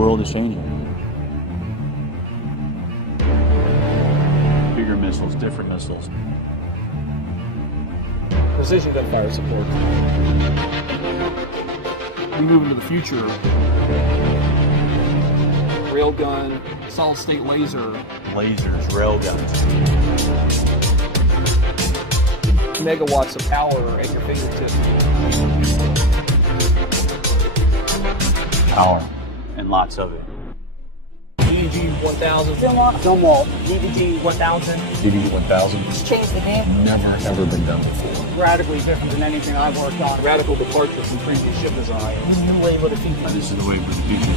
world is changing. Bigger missiles, different missiles. Precision gunfire support. We move into the future. Railgun, solid-state laser. Lasers, railguns. Megawatts of power at your fingertips. Power, and lots of it. DDG 1000. Zumwalt, DDG 1000. DDG 1000. It's changed the game. Never ever been done before. Radically different than anything I've worked on. Radical departure from previous ship design. New wave of the future. This is the way for the future.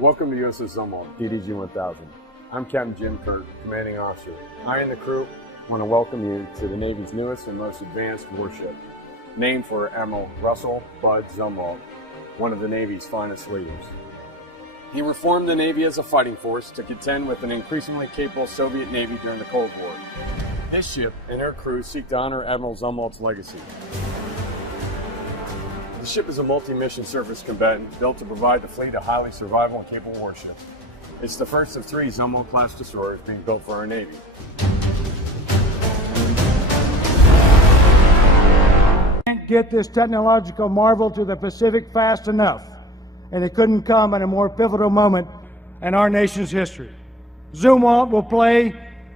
Welcome to USS Zumwalt, DDG 1000. I'm Captain Jim Kirk, Commanding Officer. I and the crew want to welcome you to the Navy's newest and most advanced warship, named for Admiral Russell Bud Zumwalt, one of the Navy's finest leaders. He reformed the Navy as a fighting force to contend with an increasingly capable Soviet Navy during the Cold War. This ship and her crew seek to honor Admiral Zumwalt's legacy. The ship is a multi-mission surface combatant built to provide the fleet a highly survival and capable warship. It's the first of 3 Zumwalt-class destroyers being built for our Navy. Can't get this technological marvel to the Pacific fast enough, and it couldn't come at a more pivotal moment in our nation's history. Zumwalt will play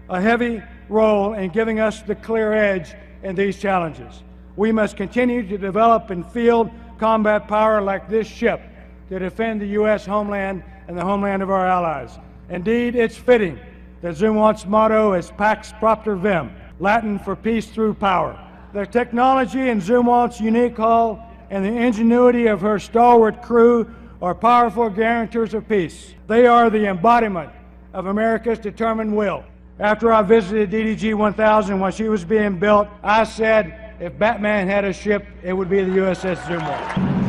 a heavy role in giving us the clear edge in these challenges. We must continue to develop and field combat power like this ship to defend the U.S. homeland and the homeland of our allies. Indeed, it's fitting that Zumwalt's motto is Pax Propter Vim, Latin for peace through power. The technology in Zumwalt's unique hull and the ingenuity of her stalwart crew are powerful guarantors of peace. They are the embodiment of America's determined will. After I visited DDG 1000 when she was being built, I said, if Batman had a ship, it would be the USS Zumwalt.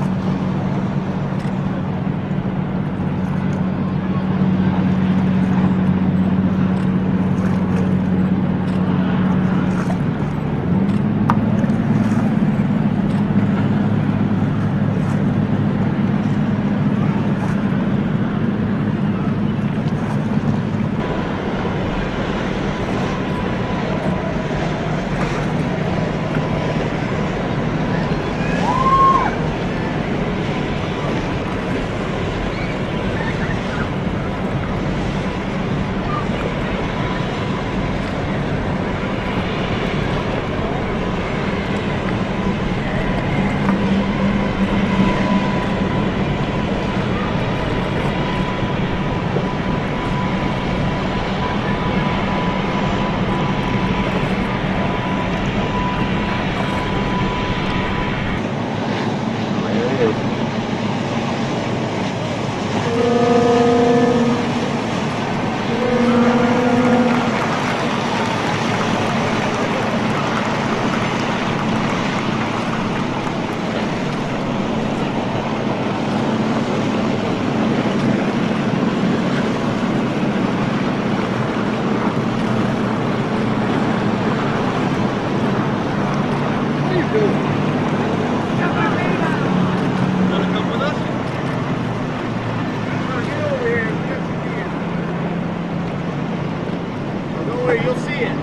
You'll see it.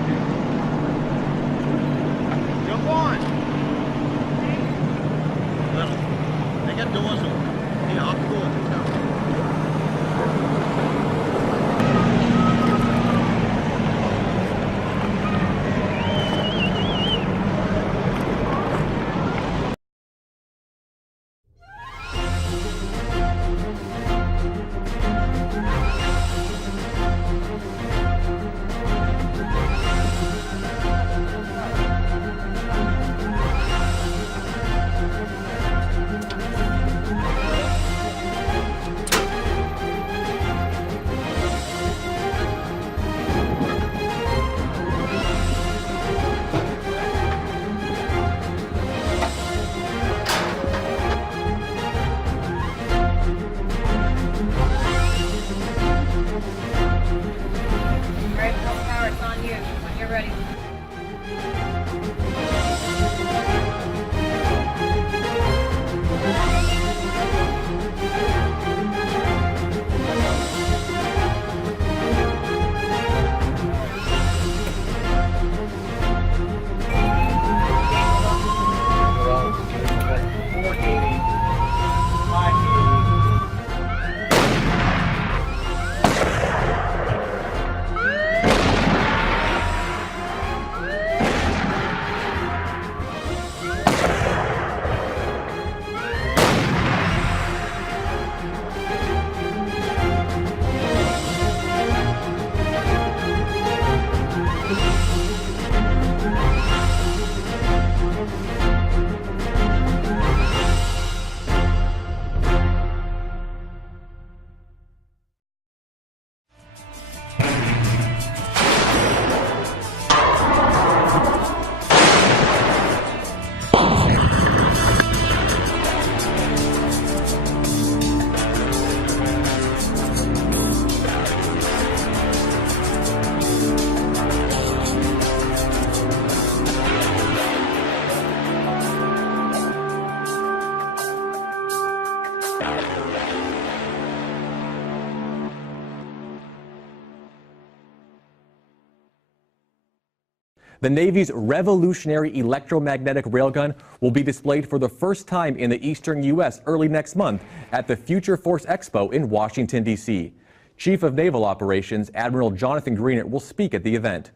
Jump on. They got doors open. Yeah, I'll go with it. All right, full power, it's on you. When you're ready. The Navy's revolutionary electromagnetic railgun will be displayed for the first time in the eastern U.S. early next month at the Future Force Expo in Washington, D.C. Chief of Naval Operations Admiral Jonathan Greenert will speak at the event.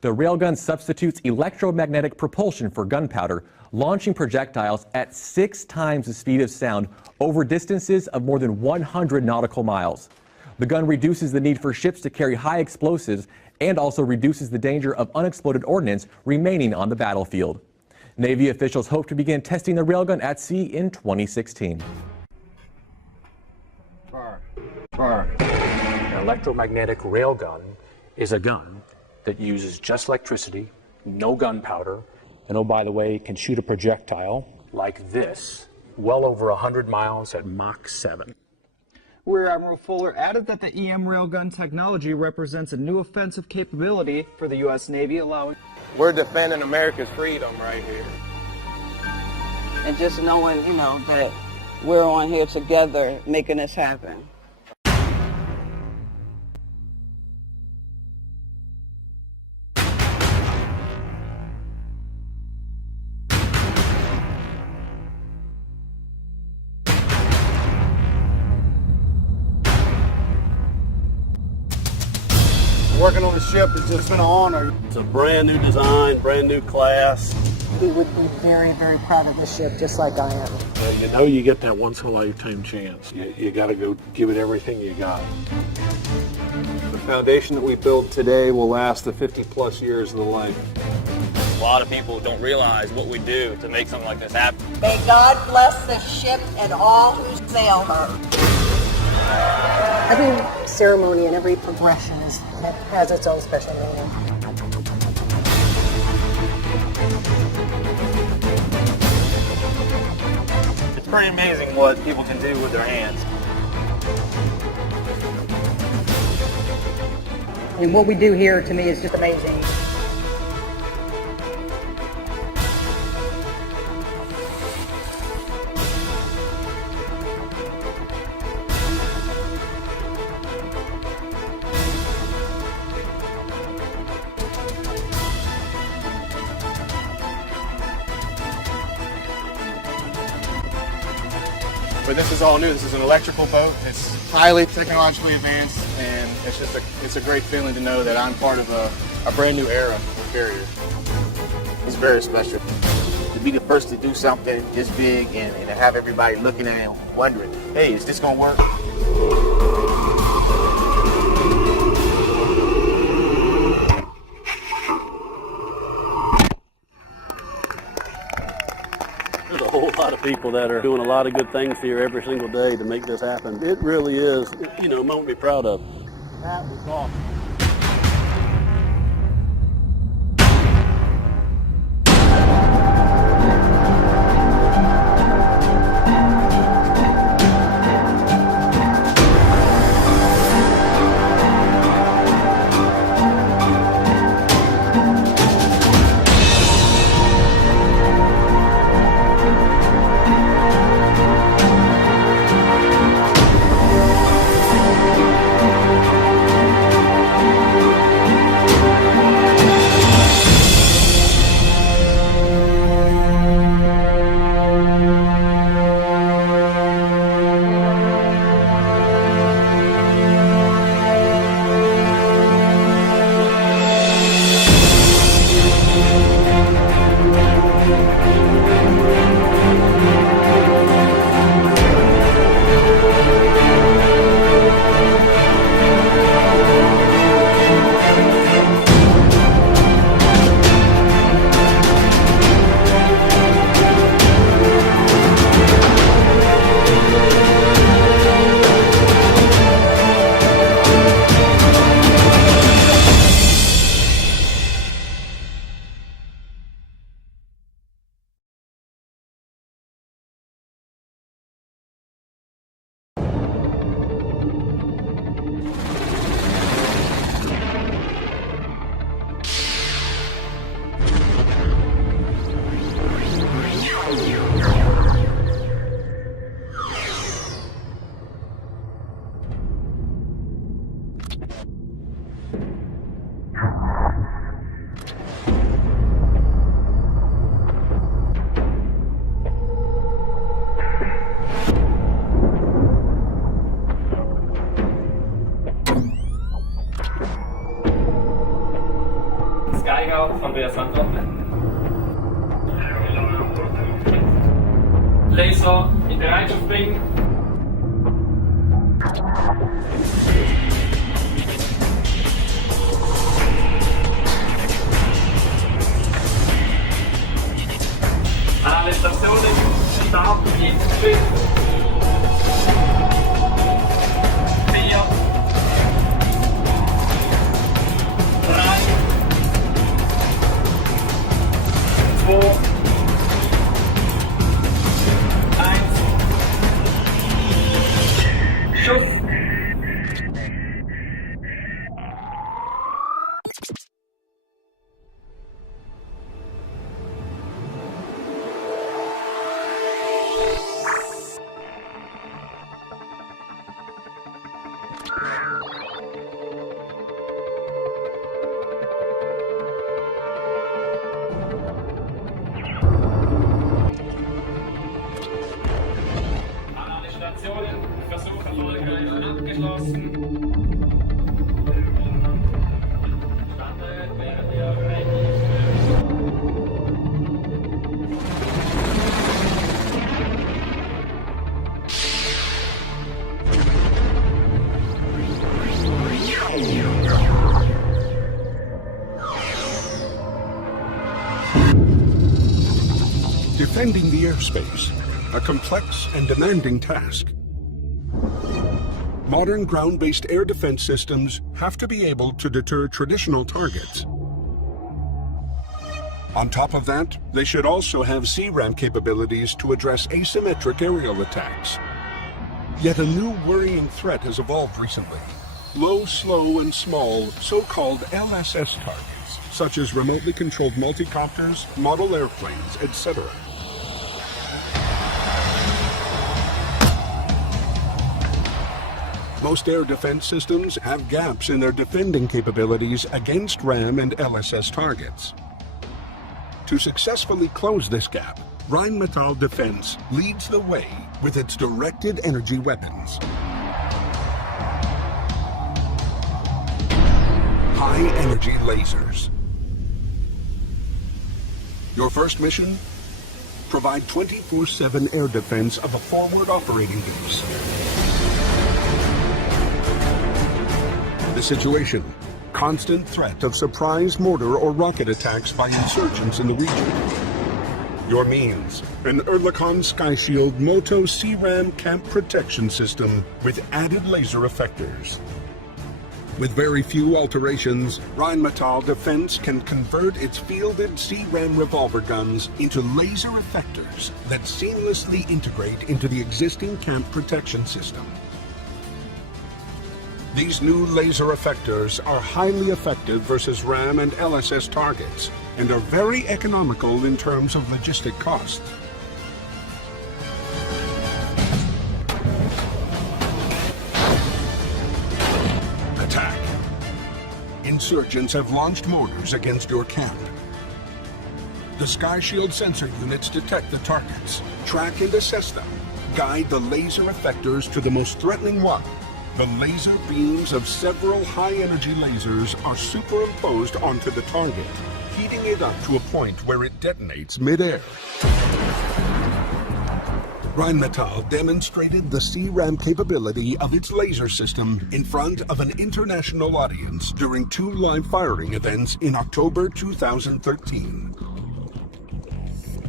The railgun substitutes electromagnetic propulsion for gunpowder, launching projectiles at 6 times the speed of sound over distances of more than 100 nautical miles. The gun reduces the need for ships to carry high explosives and also reduces the danger of unexploded ordnance remaining on the battlefield. Navy officials hope to begin testing the railgun at sea in 2016. An electromagnetic railgun is a gun that uses just electricity, no gunpowder, and oh, by the way, can shoot a projectile like this, well over 100 miles at Mach 7. Rear Admiral Fuller added that the EM railgun technology represents a new offensive capability for the U.S. Navy, allowing... We're defending America's freedom right here. And just knowing, that we're on here together making this happen. Working on the ship has just been an honor. It's a brand new design, brand new class. He would be very, very proud of the ship, just like I am. And you know you get that once-in-a-lifetime chance. You got to go give it everything you got. The foundation that we build today will last the 50-plus years of the life. A lot of people don't realize what we do to make something like this happen. May God bless the ship and all who sail her. Every ceremony and every progression has its own special meaning. It's pretty amazing what people can do with their hands. And what we do here, to me, is just amazing. But this is all new. This is an electrical boat. It's highly technologically advanced, and it's a great feeling to know that I'm part of a brand new era of carrier. It's very special. To be the first to do something this big and to have everybody looking at it and wondering, hey, is this gonna work? There's a whole lot of people that are doing a lot of good things here every single day to make this happen. It really is, a moment to be proud of. That was awesome. Lager von der Sandwaffe. Laser in Bereitschaft bringen. Alle Stationen starten in 5, 4, 3, 2, 1. Schuss! Alle Stationen, Versuch erfolgreich abgeschlossen. Stande während der Defending the airspace, a complex and demanding task. Modern ground-based air defense systems have to be able to deter traditional targets. On top of that, they should also have CRAM capabilities to address asymmetric aerial attacks. Yet a new worrying threat has evolved recently. Low, slow, and small, so-called LSS targets, such as remotely controlled multicopters, model airplanes, etc. Most air defense systems have gaps in their defending capabilities against RAM and LSS targets. To successfully close this gap, Rheinmetall Defense leads the way with its directed energy weapons. High-energy lasers. Your first mission? Provide 24/7 air defense of a forward operating base. The situation: constant threat of surprise mortar or rocket attacks by insurgents in the region. Your means: an Oerlikon Skyshield Moto CRAM camp protection system with added laser effectors. With very few alterations, Rheinmetall Defense can convert its fielded CRAM revolver guns into laser effectors that seamlessly integrate into the existing camp protection system. These new laser effectors are highly effective versus RAM and LSS targets and are very economical in terms of logistic costs. Attack. Insurgents have launched mortars against your camp. The Skyshield sensor units detect the targets, track and assess them, guide the laser effectors to the most threatening one. The laser beams of several high-energy lasers are superimposed onto the target, heating it up to a point where it detonates mid-air. Rheinmetall demonstrated the CRAM capability of its laser system in front of an international audience during 2 live firing events in October 2013.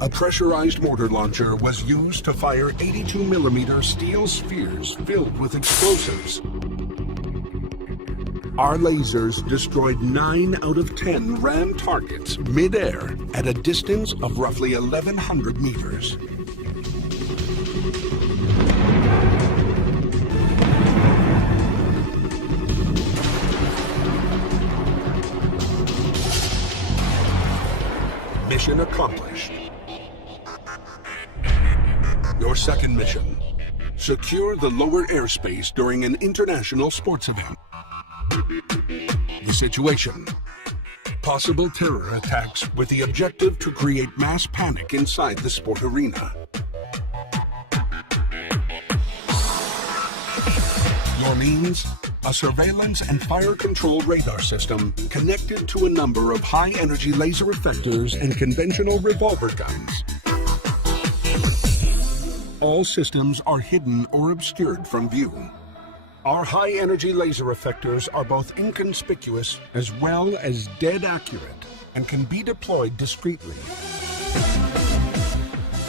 A pressurized mortar launcher was used to fire 82mm steel spheres filled with explosives. Our lasers destroyed 9 out of 10 RAM targets mid-air at a distance of roughly 1,100 meters. Mission accomplished. Your second mission: secure the lower airspace during an international sports event. The situation: possible terror attacks with the objective to create mass panic inside the sport arena. Your means? A surveillance and fire control radar system connected to a number of high-energy laser effectors and conventional revolver guns. All systems are hidden or obscured from view. Our high-energy laser effectors are both inconspicuous as well as dead accurate and can be deployed discreetly.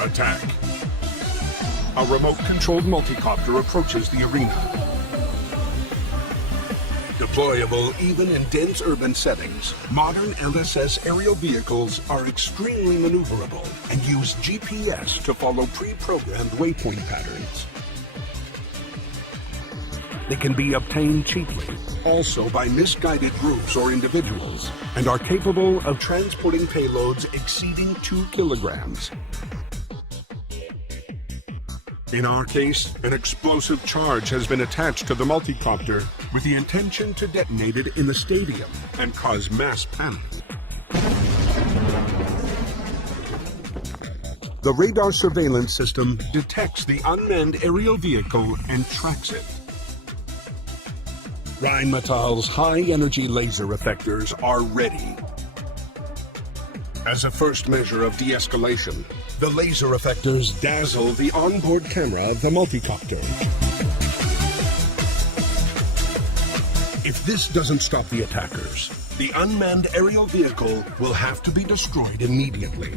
Attack. A remote-controlled multicopter approaches the arena. Deployable even in dense urban settings, modern LSS aerial vehicles are extremely maneuverable and use GPS to follow pre-programmed waypoint patterns. They can be obtained cheaply, also by misguided groups or individuals, and are capable of transporting payloads exceeding 2 kilograms. In our case, an explosive charge has been attached to the multicopter with the intention to detonate it in the stadium and cause mass panic. The radar surveillance system detects the unmanned aerial vehicle and tracks it. Rheinmetall's high-energy laser effectors are ready. As a first measure of de-escalation, the laser effectors dazzle the onboard camera of the multicopter. If this doesn't stop the attackers, the unmanned aerial vehicle will have to be destroyed immediately.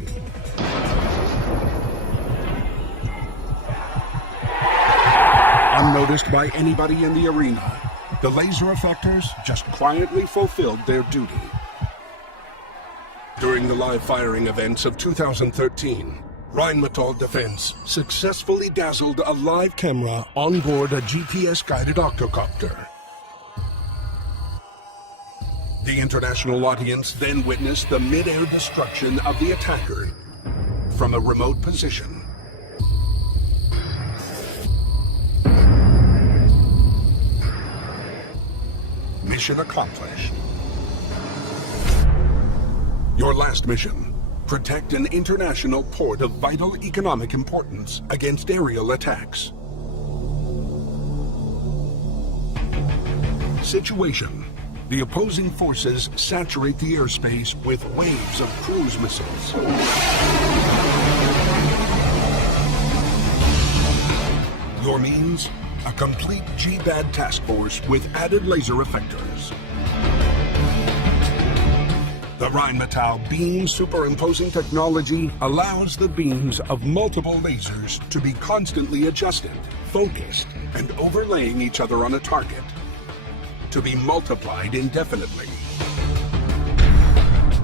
Unnoticed by anybody in the arena, the laser effectors just quietly fulfilled their duty. During the live firing events of 2013, Rheinmetall Defense successfully dazzled a live camera on board a GPS-guided octocopter. The international audience then witnessed the mid-air destruction of the attacker from a remote position. Mission accomplished. Your last mission: protect an international port of vital economic importance against aerial attacks. Situation: the opposing forces saturate the airspace with waves of cruise missiles. Your means? A complete GBAD task force with added laser effectors. The Rheinmetall beam superimposing technology allows the beams of multiple lasers to be constantly adjusted, focused, and overlaying each other on a target, to be multiplied indefinitely.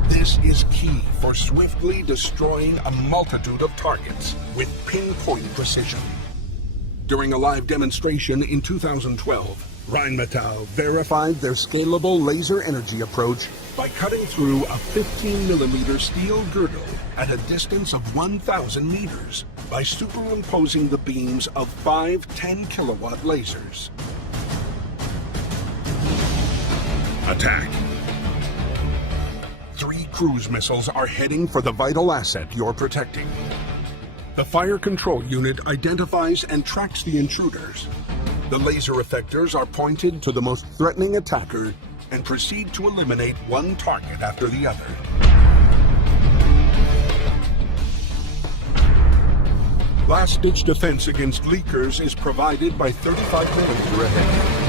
This is key for swiftly destroying a multitude of targets with pinpoint precision. During a live demonstration in 2012, Rheinmetall verified their scalable laser energy approach by cutting through a 15mm steel girdle at a distance of 1,000 meters by superimposing the beams of 5 10-kilowatt lasers. Attack. 3 cruise missiles are heading for the vital asset you're protecting. The fire control unit identifies and tracks the intruders. The laser effectors are pointed to the most threatening attacker and proceed to eliminate one target after the other. Last-ditch defense against leakers is provided by 35mm ahead.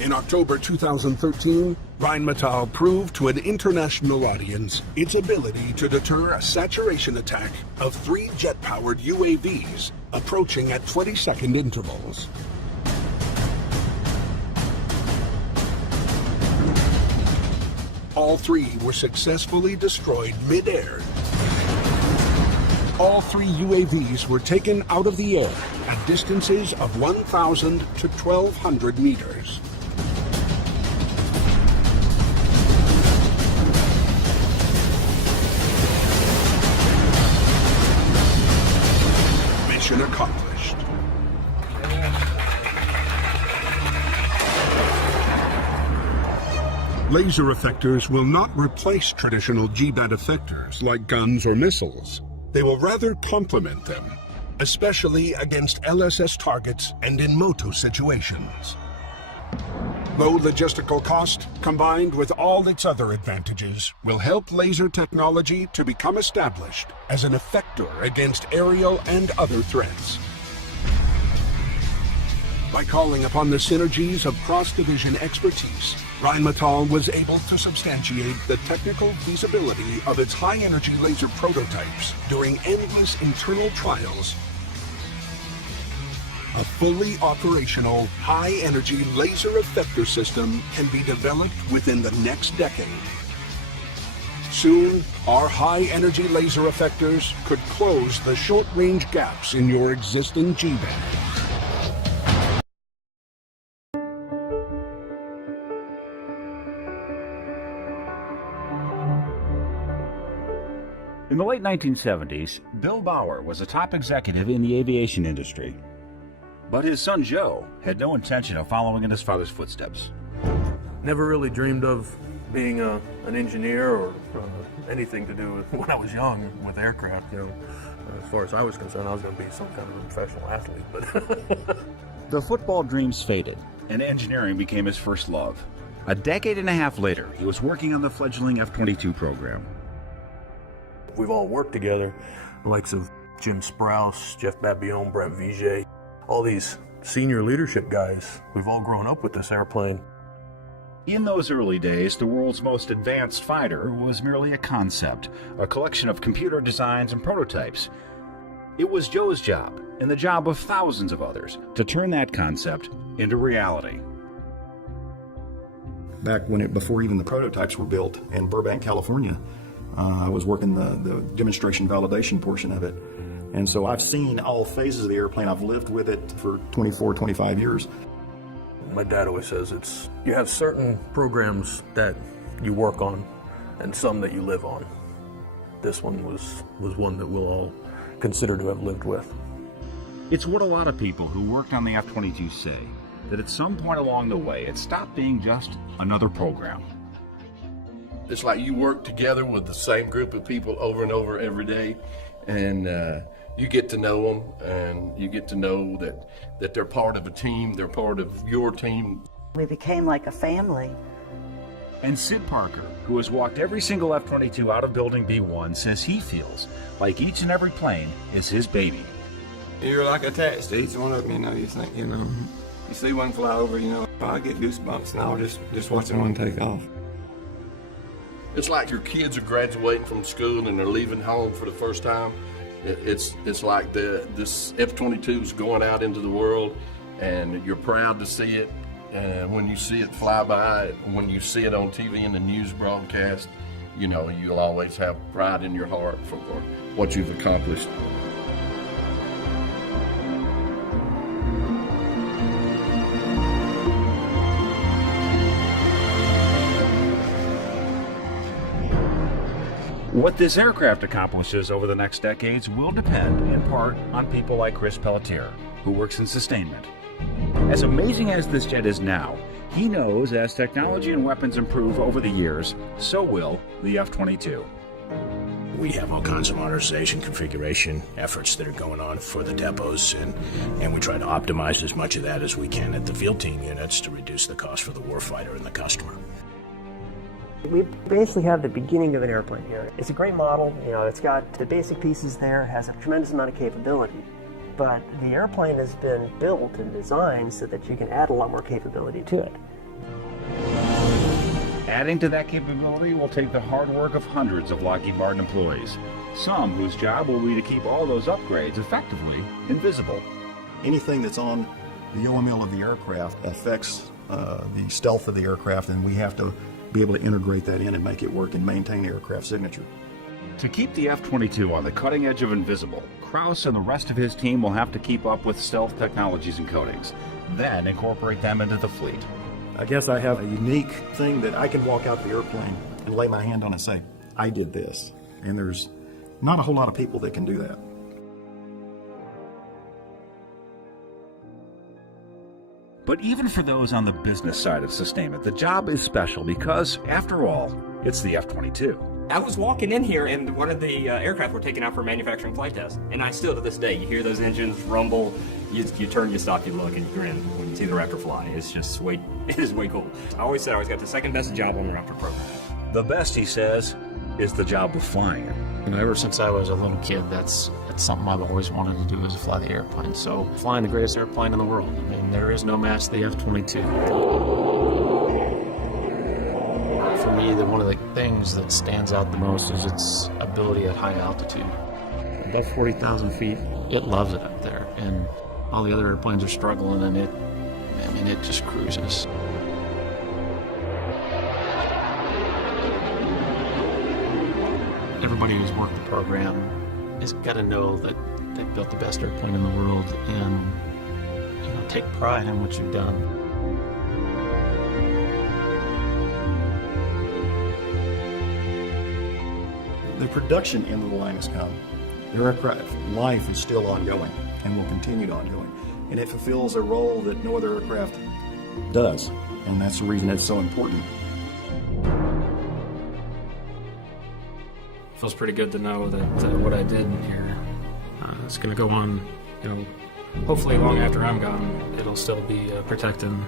In October 2013, Rheinmetall proved to an international audience its ability to deter a saturation attack of 3 jet-powered UAVs approaching at 20-second intervals. All 3 were successfully destroyed mid-air. All 3 UAVs were taken out of the air at distances of 1,000 to 1,200 meters. Mission accomplished. Laser effectors will not replace traditional GBAT effectors like guns or missiles. They will rather complement them, especially against LSS targets and in moto situations. Low logistical cost, combined with all its other advantages, will help laser technology to become established as an effector against aerial and other threats. By calling upon the synergies of cross-division expertise, Rheinmetall was able to substantiate the technical feasibility of its high-energy laser prototypes during endless internal trials. A fully operational, high-energy laser effector system can be developed within the next decade. Soon, our high-energy laser effectors could close the short-range gaps in your existing GBAT. In the late 1970s, Bill Bauer was a top executive in the aviation industry. But his son Joe had no intention of following in his father's footsteps. Never really dreamed of being an engineer or anything to do with, when I was young, with aircraft. You know, as far as I was concerned, I was going to be some kind of a professional athlete. But The football dreams faded, and engineering became his first love. A decade and a half later, he was working on the fledgling F-22 program. we've all worked together, the likes of Jim Sprouse, Jeff Babillon, Brent Vijay, all these senior leadership guys. We've all grown up with this airplane. In those early days, the world's most advanced fighter was merely a concept, a collection of computer designs and prototypes. It was Joe's job, and the job of thousands of others, to turn that concept into reality. Back before even the prototypes were built in Burbank, California, I was working the demonstration validation portion of it. And so I've seen all phases of the airplane. I've lived with it for 24, 25 years. My dad always says you have certain programs that you work on and some that you live on. This one was one that we'll all consider to have lived with. It's what a lot of people who worked on the F-22 say, that at some point along the way, it stopped being just another program. It's like you work together with the same group of people over and over every day, and you get to know them, and you get to know that they're part of a team, they're part of your team. We became like a family. And Sid Parker, who has walked every single F-22 out of Building B1, says he feels like each and every plane is his baby. You're like attached to each one of them, you think, you see one fly over, I get goosebumps now just watching one take off. It's like your kids are graduating from school and they're leaving home for the first time. It's like this F-22 is going out into the world, and you're proud to see it. And when you see it fly by, when you see it on TV in the news broadcast, you'll always have pride in your heart for what you've accomplished. What this aircraft accomplishes over the next decades will depend, in part, on people like Chris Pelletier, who works in sustainment. As amazing as this jet is now, he knows as technology and weapons improve over the years, so will the F-22. We have all kinds of modernization configuration efforts that are going on for the depots, and we try to optimize as much of that as we can at the field team units to reduce the cost for the warfighter and the customer. We basically have the beginning of an airplane here. It's a great model, it's got the basic pieces there, has a tremendous amount of capability, but the airplane has been built and designed so that you can add a lot more capability to it. Adding to that capability will take the hard work of hundreds of Lockheed Martin employees, some whose job will be to keep all those upgrades effectively invisible. Anything that's on the OML of the aircraft affects the stealth of the aircraft, and we have to be able to integrate that in and make it work and maintain the aircraft signature. To keep the F-22 on the cutting edge of invisible, Krauss and the rest of his team will have to keep up with stealth technologies and coatings, then incorporate them into the fleet. I guess I have a unique thing that I can walk out the airplane and lay my hand on and say, I did this. And there's not a whole lot of people that can do that. But even for those on the business side of sustainment, the job is special because, after all, it's the F-22. I was walking in here and one of the aircraft were taken out for manufacturing flight test. And I still, to this day, you hear those engines rumble, you turn, you stop, you look, and you grin when you see the Raptor fly. It's just it is way cool. I always said I always got the second best job on the Raptor program. The best, he says, is the job of flying it. Ever since I was a little kid, that's something I've always wanted to do, is fly the airplane. So flying the greatest airplane in the world. I mean, there is no match to the F-22. For me, one of the things that stands out the most is its ability at high altitude. Above 40,000 feet, it loves it up there. And all the other airplanes are struggling, and it just cruises. Everybody who's worked the program has got to know that they've built the best airplane in the world, and take pride in what you've done. The production end of the line has come. The aircraft life is still ongoing and will continue ongoing, and it fulfills a role that no other aircraft does, and that's the reason it's so important. Feels pretty good to know that what I did here is going to go on, hopefully long after I'm gone, it'll still be protecting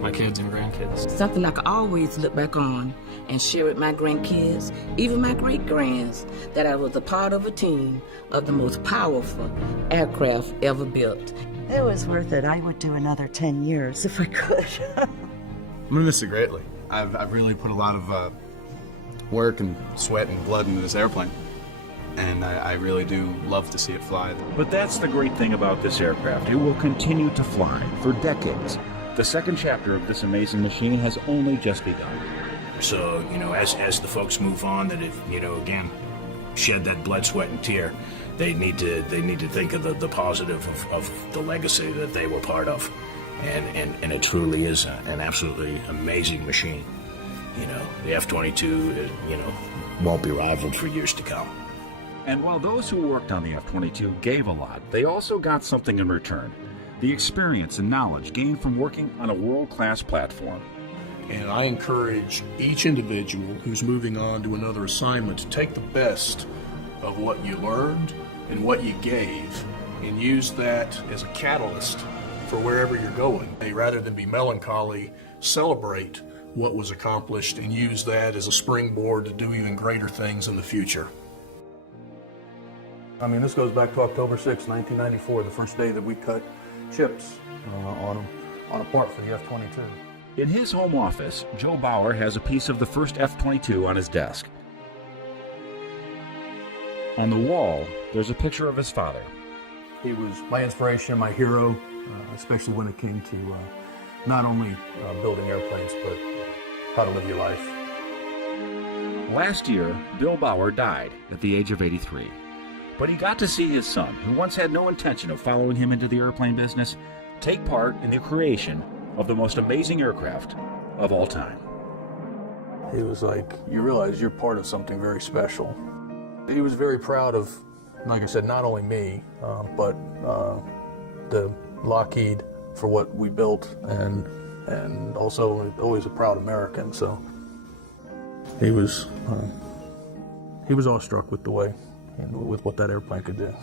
my kids and grandkids. Something I can always look back on and share with my grandkids, even my great-grands, that I was a part of a team of the most powerful aircraft ever built. It was worth it. I would do another 10 years if I could. I'm gonna miss it greatly. I've really put a lot of work and sweat and blood into this airplane, and I really do love to see it fly. But that's the great thing about this aircraft. It will continue to fly for decades. The second chapter of this amazing machine has only just begun. So, as the folks move on that have, again, shed that blood, sweat, and tear, they need to think of the positive of the legacy that they were part of. And it truly is an absolutely amazing machine. The F-22, won't be rivaled for years to come. And while those who worked on the F-22 gave a lot, they also got something in return. The experience and knowledge gained from working on a world-class platform. And I encourage each individual who's moving on to another assignment to take the best of what you learned and what you gave and use that as a catalyst for wherever you're going. Rather than be melancholy, celebrate what was accomplished and use that as a springboard to do even greater things in the future. I mean, this goes back to October 6, 1994, the first day that we cut chips on a part for the F-22. In his home office, Joe Bauer has a piece of the first F-22 on his desk. On the wall, there's a picture of his father. He was my inspiration, my hero, especially when it came to not only building airplanes, but how to live your life. Last year, Bill Bauer died at the age of 83. But he got to see his son, who once had no intention of following him into the airplane business, take part in the creation of the most amazing aircraft of all time. He was like, you realize you're part of something very special. He was very proud of, like I said, not only me, but the Lockheed for what we built, and also always a proud American. So he was awestruck with the way, with what that airplane could do.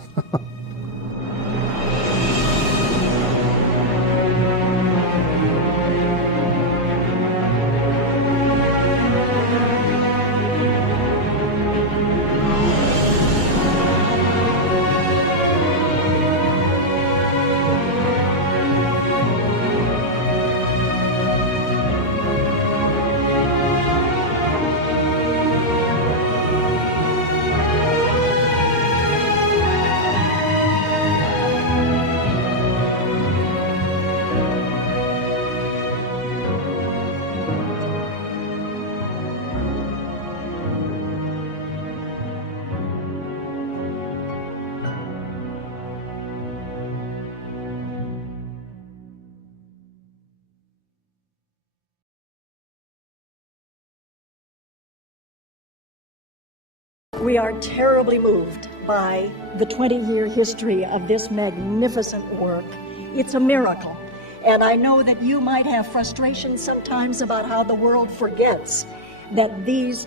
We are terribly moved by the 20-year history of this magnificent work. It's a miracle. And I know that you might have frustration sometimes about how the world forgets that these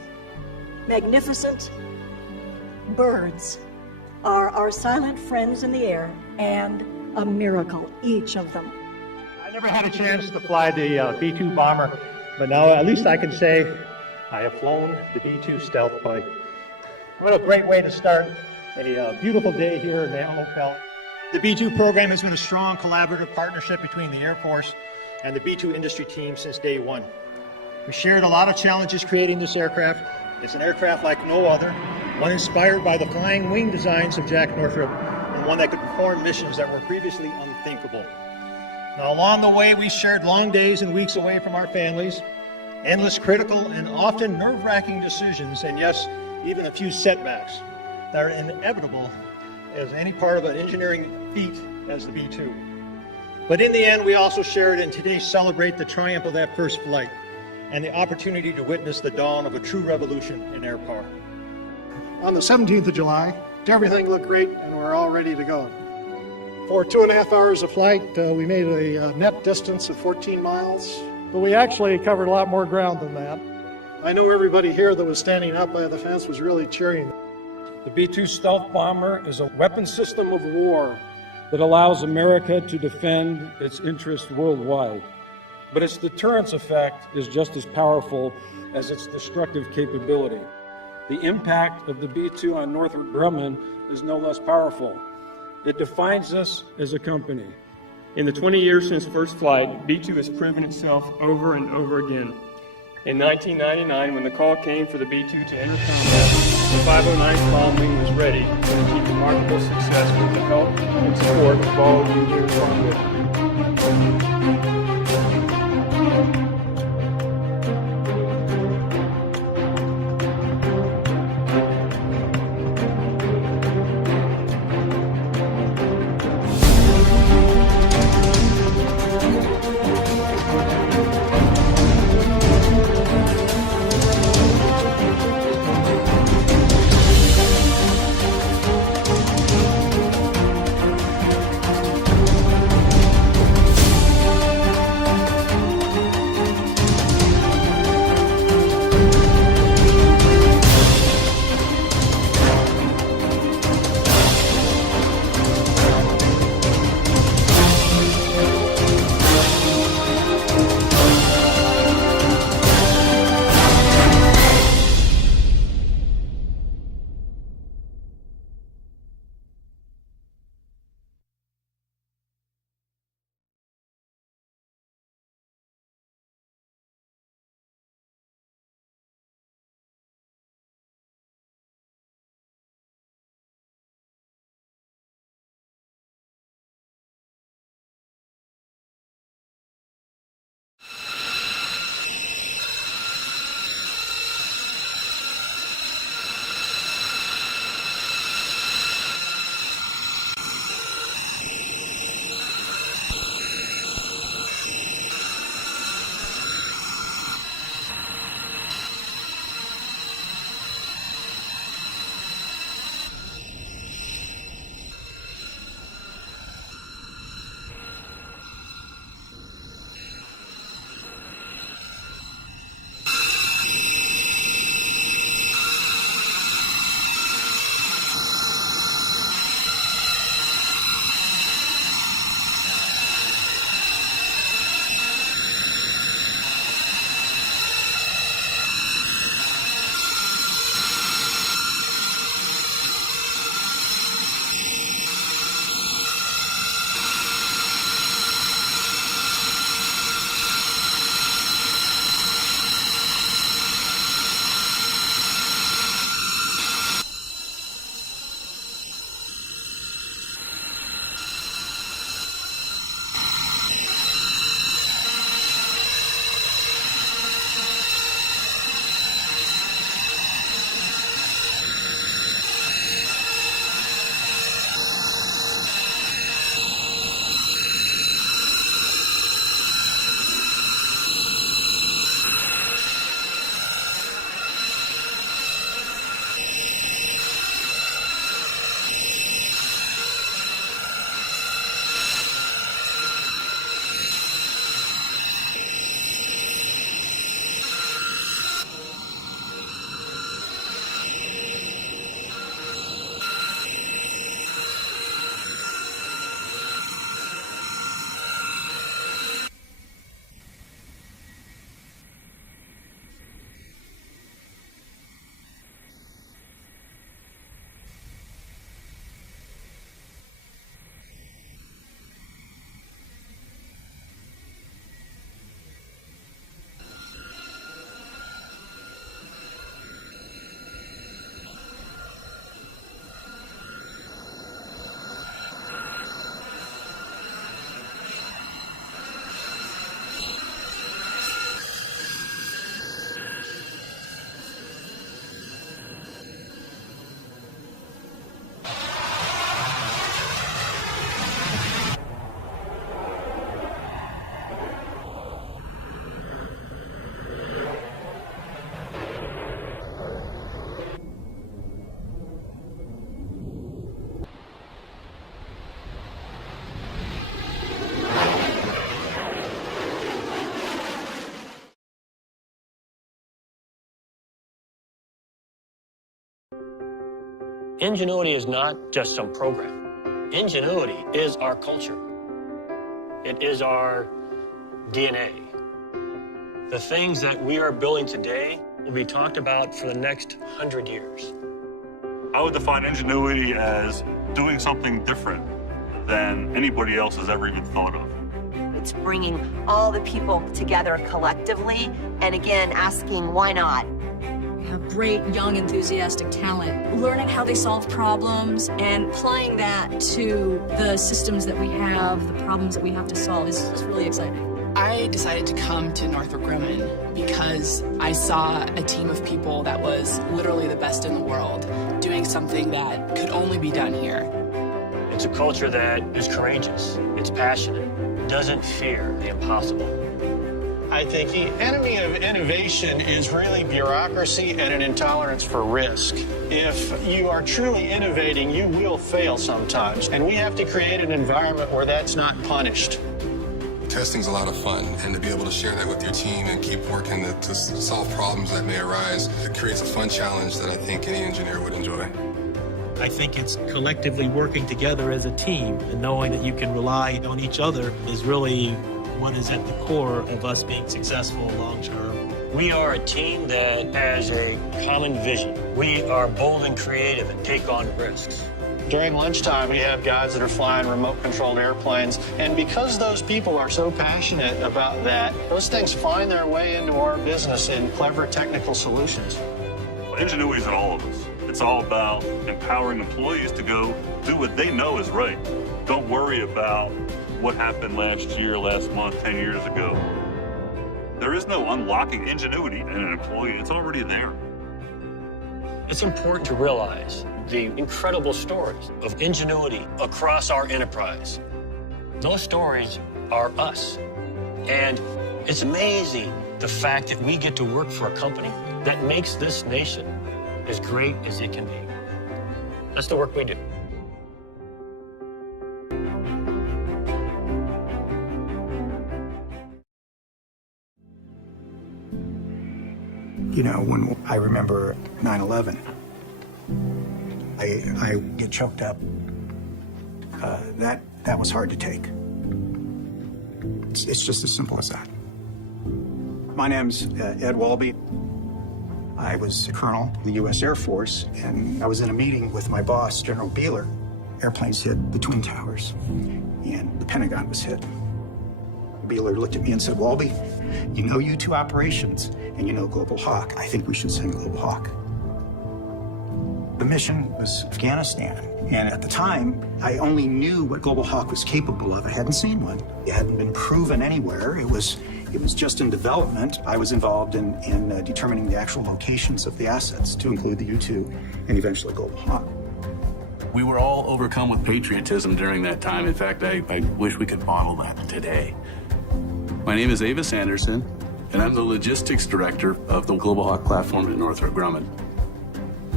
magnificent birds are our silent friends in the air and a miracle, each of them. I never had a chance to fly the B-2 bomber, but now at least I can say I have flown the B-2 stealth plane. What a great way to start a beautiful day here in Antelope Valley. The B-2 program has been a strong collaborative partnership between the Air Force and the B-2 industry team since day one. We shared a lot of challenges creating this aircraft. It's an aircraft like no other, one inspired by the flying wing designs of Jack Northrop, and one that could perform missions that were previously unthinkable. Now, along the way, we shared long days and weeks away from our families, endless critical and often nerve-wracking decisions, and yes, even a few setbacks that are inevitable as any part of an engineering feat as the B-2. But in the end, we also shared and today celebrate the triumph of that first flight and the opportunity to witness the dawn of a true revolution in air power. On the 17th of July, everything looked great and we're all ready to go. For 2.5 hours of flight, we made a net distance of 14 miles, but we actually covered a lot more ground than that. I know everybody here that was standing up by the fence was really cheering. The B-2 stealth bomber is a weapon system of war that allows America to defend its interests worldwide. But its deterrence effect is just as powerful as its destructive capability. The impact of the B-2 on Northrop Grumman is no less powerful. It defines us as a company. In the 20 years since first flight, B-2 has proven itself over and over again. In 1999, when the call came for the B-2 to enter combat, the 509 Bomb Wing was ready to achieve remarkable success with the help and support of all of you here from Ingenuity is not just some program. Ingenuity is our culture. It is our DNA. The things that we are building today will be talked about for the next 100 years. I would define ingenuity as doing something different than anybody else has ever even thought of. It's bringing all the people together collectively, and again, asking why not? Have great, young, enthusiastic talent, learning how they solve problems and applying that to the systems that we have, the problems that we have to solve is really exciting. I decided to come to Northrop Grumman because I saw a team of people that was literally the best in the world doing something that could only be done here. It's a culture that is courageous, it's passionate, doesn't fear the impossible. I think the enemy of innovation is really bureaucracy and an intolerance for risk. If you are truly innovating, you will fail sometimes, and we have to create an environment where that's not punished. Testing's a lot of fun, and to be able to share that with your team and keep working to solve problems that may arise, it creates a fun challenge that I think any engineer would enjoy. I think it's collectively working together as a team and knowing that you can rely on each other is really what is at the core of us being successful long term. We are a team that has a common vision. We are bold and creative and take on risks. During lunchtime, we have guys that are flying remote-controlled airplanes, and because those people are so passionate about that, those things find their way into our business in clever technical solutions. Well, ingenuity is in all of us. It's all about empowering employees to go do what they know is right. Don't worry about what happened last year, last month, 10 years ago. There is no unlocking ingenuity in an employee. It's already there. It's important to realize the incredible stories of ingenuity across our enterprise. Those stories are us. And it's amazing the fact that we get to work for a company that makes this nation as great as it can be. That's the work we do. You know, when I remember 9/11, I get choked up. That was hard to take. It's just as simple as that. My name's Ed Walby. I was a colonel in the U.S. Air Force, and I was in a meeting with my boss, General Beeler. Airplanes hit the Twin Towers, and the Pentagon was hit. Beeler looked at me and said, Walby, you know U-2 operations, and you know Global Hawk. I think we should send Global Hawk. The mission was Afghanistan, and at the time, I only knew what Global Hawk was capable of. I hadn't seen one. It hadn't been proven anywhere. It was just in development. I was involved in determining the actual locations of the assets, to include the U-2 and eventually Global Hawk. We were all overcome with patriotism during that time. In fact, I wish we could model that today. My name is Avis Anderson, and I'm the logistics director of the Global Hawk platform at Northrop Grumman.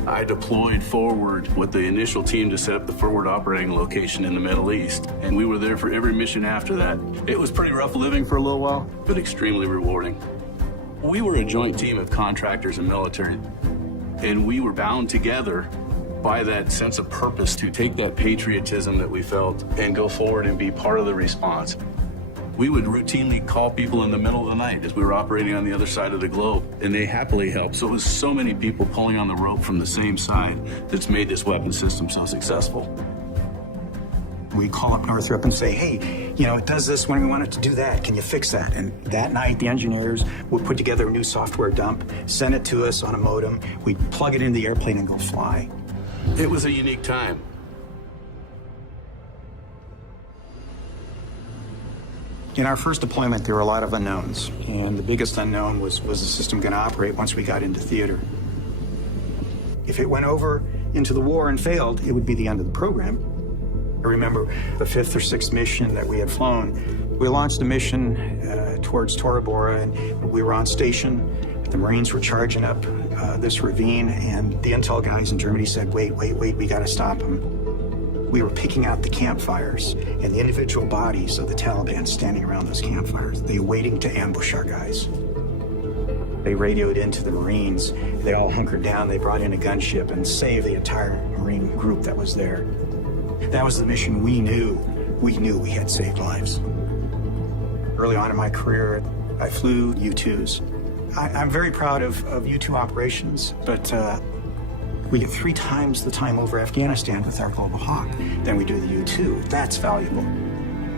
I deployed forward with the initial team to set up the forward operating location in the Middle East, and we were there for every mission after that. It was pretty rough living for a little while, but extremely rewarding. We were a joint team of contractors and military, and we were bound together by that sense of purpose to take that patriotism that we felt and go forward and be part of the response. We would routinely call people in the middle of the night as we were operating on the other side of the globe, and they happily helped. So it was so many people pulling on the rope from the same side that's made this weapon system so successful. We call up Northrop and say, hey, you know, it does this when we want it to do that. Can you fix that? And that night, the engineers would put together a new software dump, send it to us on a modem. We'd plug it into the airplane and go fly. It was a unique time. In our first deployment, there were a lot of unknowns, and the biggest unknown was the system going to operate once we got into theater? If it went over into the war and failed, it would be the end of the program. I remember the 5th or 6th mission that we had flown. We launched a mission towards Tora Bora, and we were on station. The Marines were charging up this ravine, and the intel guys in Germany said, wait, we got to stop them. We were picking out the campfires and the individual bodies of the Taliban standing around those campfires. They were waiting to ambush our guys. They radioed into the Marines. They all hunkered down. They brought in a gunship and saved the entire Marine group that was there. That was the mission we knew we had saved lives. Early on in my career, I flew U-2s. I'm very proud of U-2 operations, but we get 3 times the time over Afghanistan with our Global Hawk than we do the U-2. That's valuable.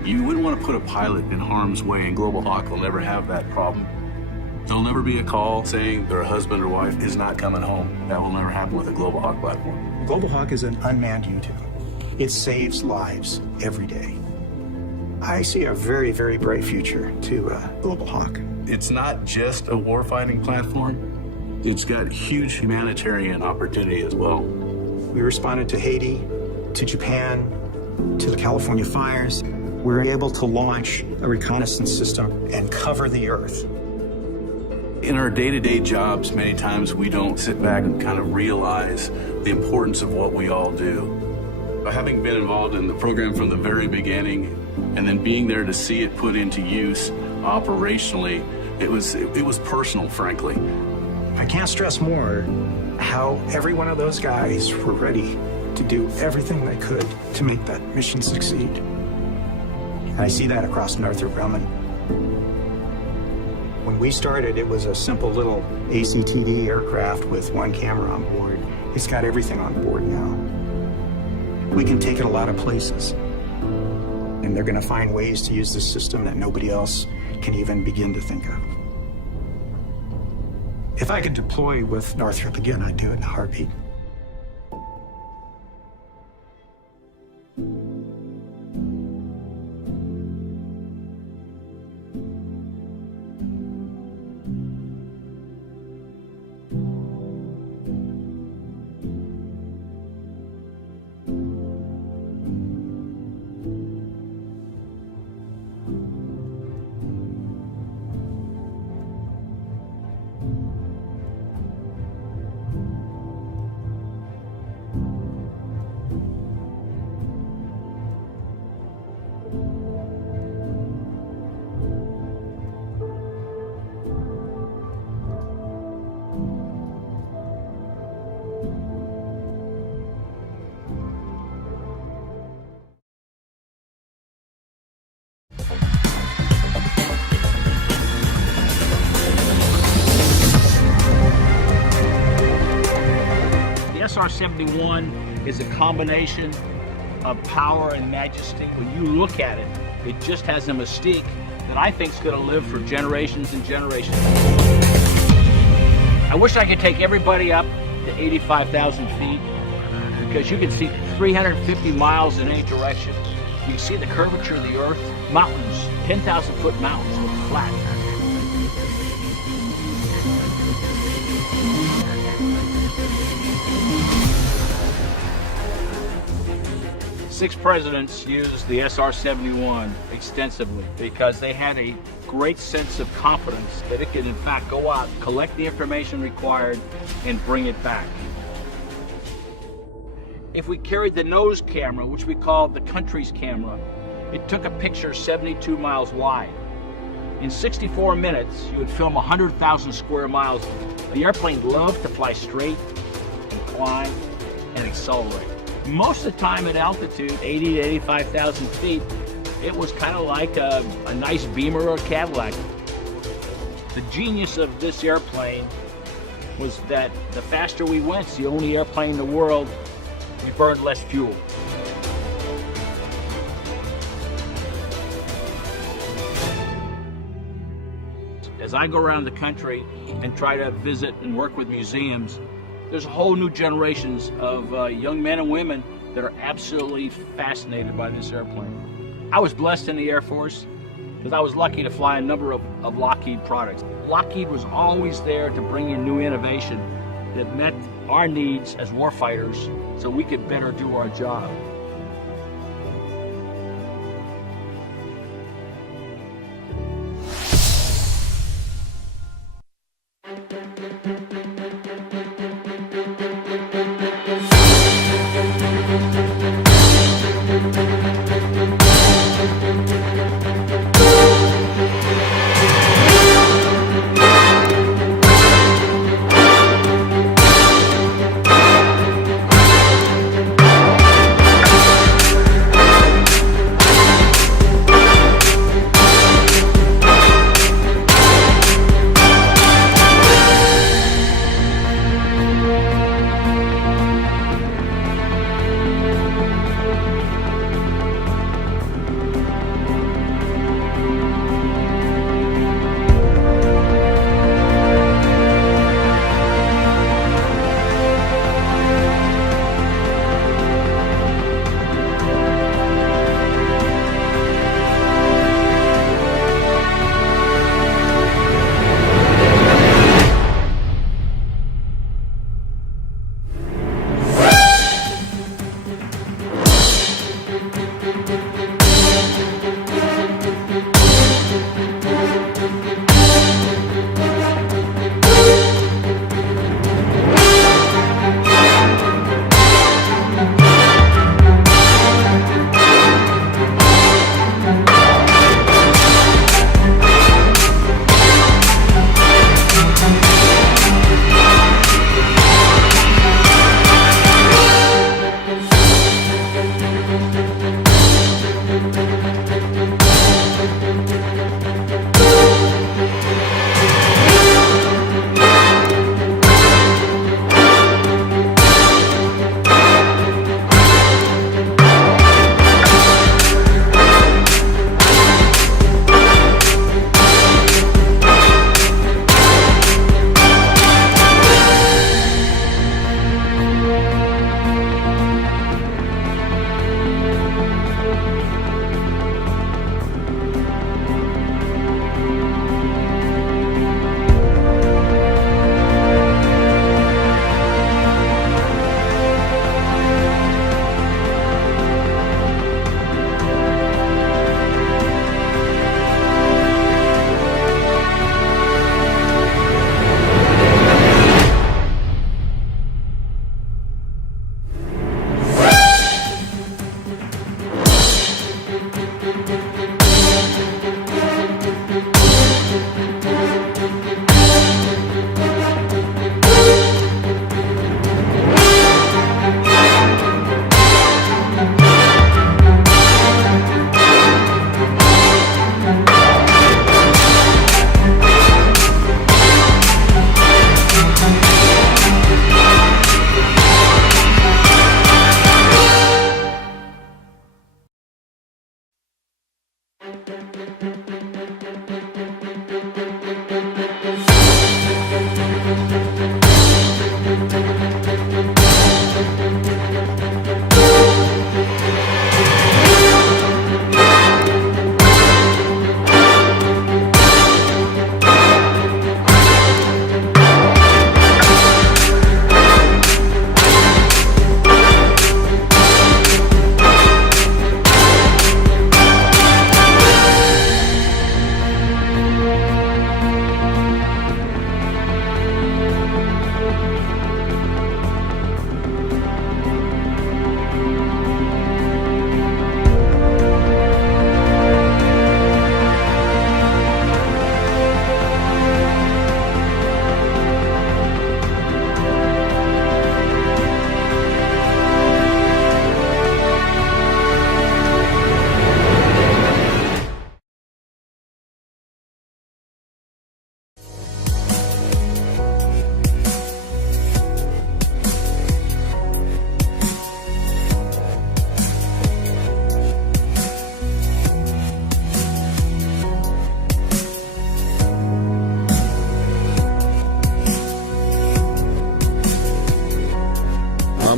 You wouldn't want to put a pilot in harm's way, and Global Hawk will never have that problem. There'll never be a call saying their husband or wife is not coming home. That will never happen with a Global Hawk platform. Global Hawk is an unmanned U-2. It saves lives every day. I see a very, very bright future to Global Hawk. It's not just a warfighting platform. It's got huge humanitarian opportunity as well. We responded to Haiti, to Japan, to the California fires. We were able to launch a reconnaissance system and cover the Earth. In our day-to-day jobs, many times we don't sit back and kind of realize the importance of what we all do. Having been involved in the program from the very beginning and then being there to see it put into use operationally, it was personal, frankly. I can't stress more how every one of those guys were ready to do everything they could to make that mission succeed. And I see that across Northrop Grumman. When we started, it was a simple little ACTD aircraft with 1 camera on board. It's got everything on board now. We can take it a lot of places. And they're going to find ways to use this system that nobody else can even begin to think of. If I could deploy with Northrop again, I'd do it in a heartbeat. SR-71 is a combination of power and majesty. When you look at it, it just has a mystique that I think is going to live for generations and generations. I wish I could take everybody up to 85,000 feet because you can see 350 miles in any direction. You can see the curvature of the Earth, mountains, 10,000-foot mountains with flat. Six presidents used the SR-71 extensively because they had a great sense of confidence that it could in fact go out, collect the information required, and bring it back. If we carried the nose camera, which we called the country's camera, it took a picture 72 miles wide. In 64 minutes, you would film 100,000 square miles. The airplane loved to fly straight and climb and accelerate. Most of the time at altitude, 80 to 85,000 feet, it was kind of like a nice Beamer or a Cadillac. The genius of this airplane was that the faster we went, it's the only airplane in the world, we burned less fuel. As I go around the country and try to visit and work with museums, there's a whole new generations of young men and women that are absolutely fascinated by this airplane. I was blessed in the Air Force because I was lucky to fly a number of Lockheed products. Lockheed was always there to bring in new innovation that met our needs as warfighters so we could better do our job.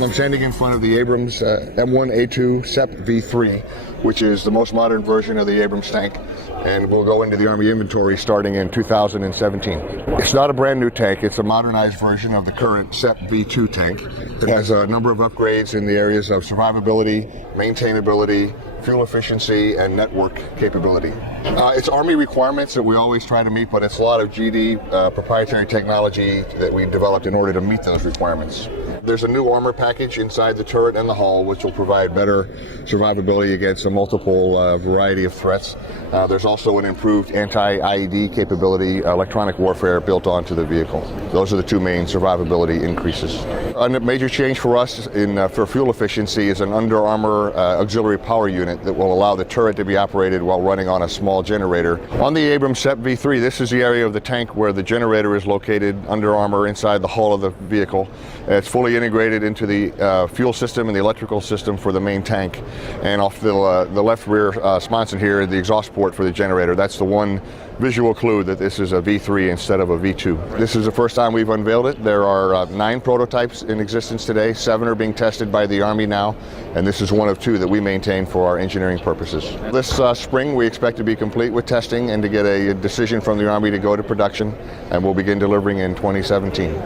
I'm standing in front of the Abrams M1A2 SEP V3, which is the most modern version of the Abrams tank, and will go into the Army inventory starting in 2017. It's not a brand new tank, it's a modernized version of the current SEP V2 tank. It has a number of upgrades in the areas of survivability, maintainability, fuel efficiency, and network capability. It's Army requirements that we always try to meet, but it's a lot of GD proprietary technology that we developed in order to meet those requirements. There's a new armor package inside the turret and the hull, which will provide better survivability against a multiple variety of threats. There's also an improved anti-IED capability, electronic warfare built onto the vehicle. Those are the two main survivability increases. A major change for us for fuel efficiency is an Under Armour auxiliary power unit that will allow the turret to be operated while running on a small generator. On the Abrams SEP V3, this is the area of the tank where the generator is located, Under Armour inside the hull of the vehicle. It's fully integrated into the fuel system and the electrical system for the main tank. And off the left rear sponson here, the exhaust port for the generator. That's the one visual clue that this is a V3 instead of a V2. This is the first time we've unveiled it. There are 9 prototypes in existence today. 7 are being tested by the Army now, and this is one of 2 that we maintain for our engineering purposes. This spring we expect to be complete with testing and to get a decision from the Army to go to production, and we'll begin delivering in 2017.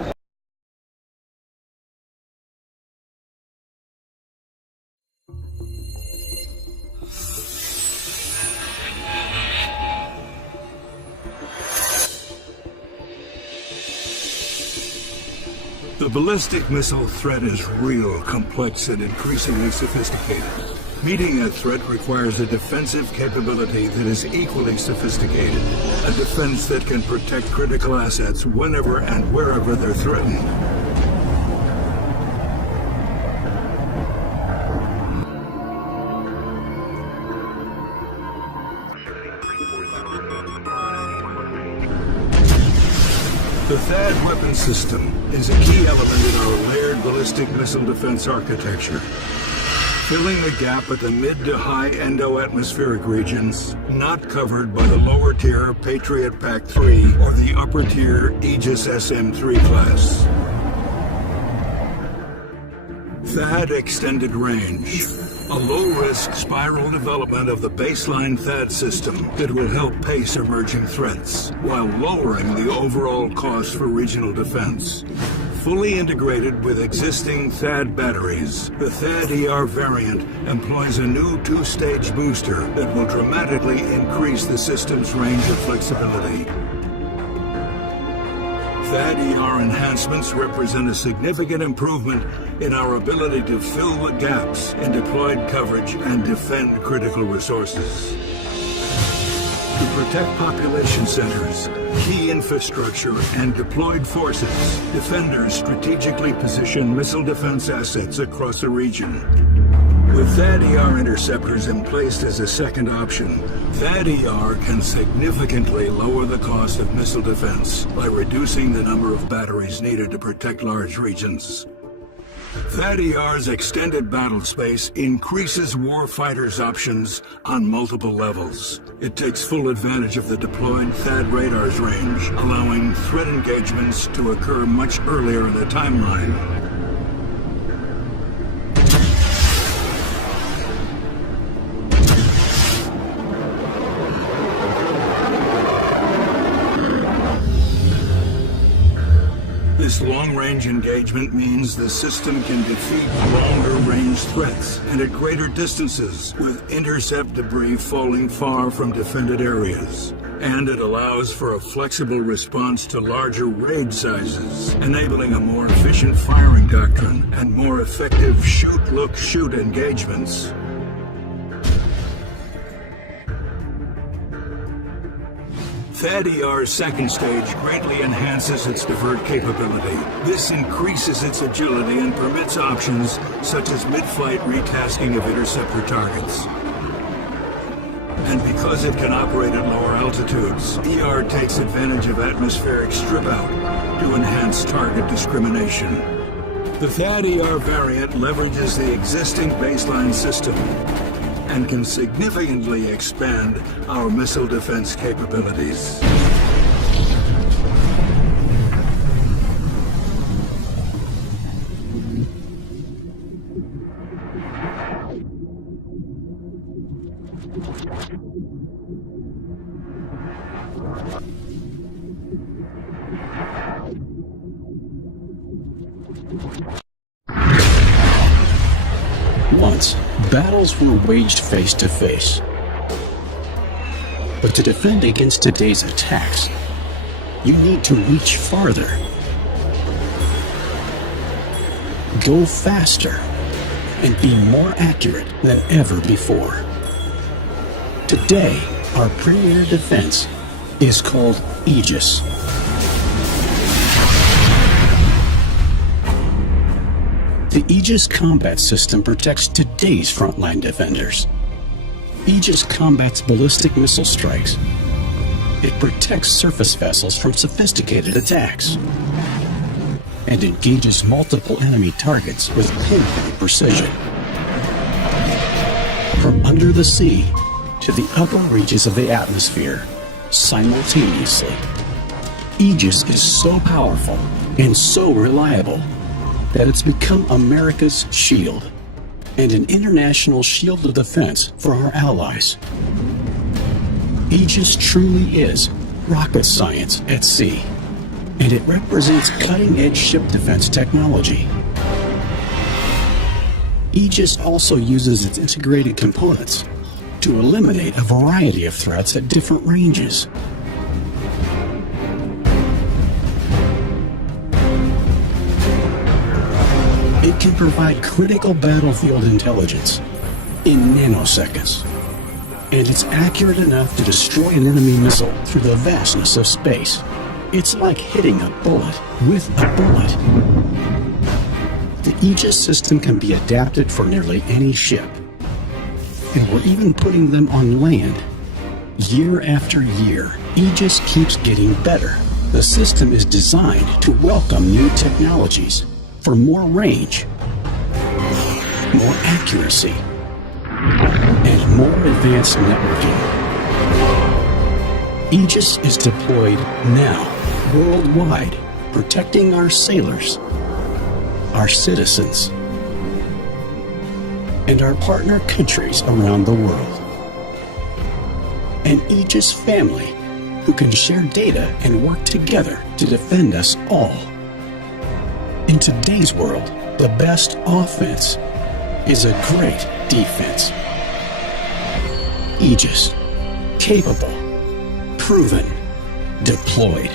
The ballistic missile threat is real, complex, and increasingly sophisticated. Meeting that threat requires a defensive capability that is equally sophisticated, a defense that can protect critical assets whenever and wherever they're threatened. The THAAD weapon system is a key element in our layered ballistic missile defense architecture, filling the gap at the mid to high endo-atmospheric regions not covered by the lower tier Patriot PAC-3 or the upper tier Aegis SM-3 class. THAAD Extended Range, a low-risk spiral development of the baseline THAAD system that will help pace emerging threats while lowering the overall cost for regional defense. Fully integrated with existing THAAD batteries, the THAAD-ER variant employs a new 2-stage booster that will dramatically increase the system's range of flexibility. THAAD-ER enhancements represent a significant improvement in our ability to fill the gaps in deployed coverage and defend critical resources. To protect population centers, key infrastructure, and deployed forces, defenders strategically position missile defense assets across the region. With THAAD-ER interceptors in place as a second option, THAAD-ER can significantly lower the cost of missile defense by reducing the number of batteries needed to protect large regions. THAAD-ER's extended battle space increases warfighters' options on multiple levels. It takes full advantage of the deployed THAAD radar's range, allowing threat engagements to occur much earlier in the timeline. This long-range engagement means the system can defeat longer-range threats and at greater distances with intercept debris falling far from defended areas. And it allows for a flexible response to larger raid sizes, enabling a more efficient firing doctrine and more effective shoot-look-shoot engagements. THAAD-ER's second stage greatly enhances its divert capability. This increases its agility and permits options such as mid-flight retasking of interceptor targets. And because it can operate at lower altitudes, ER takes advantage of atmospheric strip-out to enhance target discrimination. The THAAD-ER variant leverages the existing baseline system and can significantly expand our missile defense capabilities. Once, battles were waged face to face. But to defend against today's attacks, you need to reach farther, go faster, and be more accurate than ever before. Today, our premier defense is called Aegis. The Aegis combat system protects today's frontline defenders. Aegis combats ballistic missile strikes. It protects surface vessels from sophisticated attacks and engages multiple enemy targets with pinpoint precision. From under the sea to the upper reaches of the atmosphere, simultaneously. Aegis is so powerful and so reliable that it's become America's shield and an international shield of defense for our allies. Aegis truly is rocket science at sea, and it represents cutting-edge ship defense technology. Aegis also uses its integrated components to eliminate a variety of threats at different ranges. It can provide critical battlefield intelligence in nanoseconds, and it's accurate enough to destroy an enemy missile through the vastness of space. It's like hitting a bullet with a bullet. The Aegis system can be adapted for nearly any ship, and we're even putting them on land. Year after year, Aegis keeps getting better. The system is designed to welcome new technologies for more range, more accuracy, and more advanced networking. Aegis is deployed now, worldwide, protecting our sailors, our citizens, and our partner countries around the world. An Aegis family who can share data and work together to defend us all. In today's world, the best offense is a great defense. Aegis, capable, proven, deployed.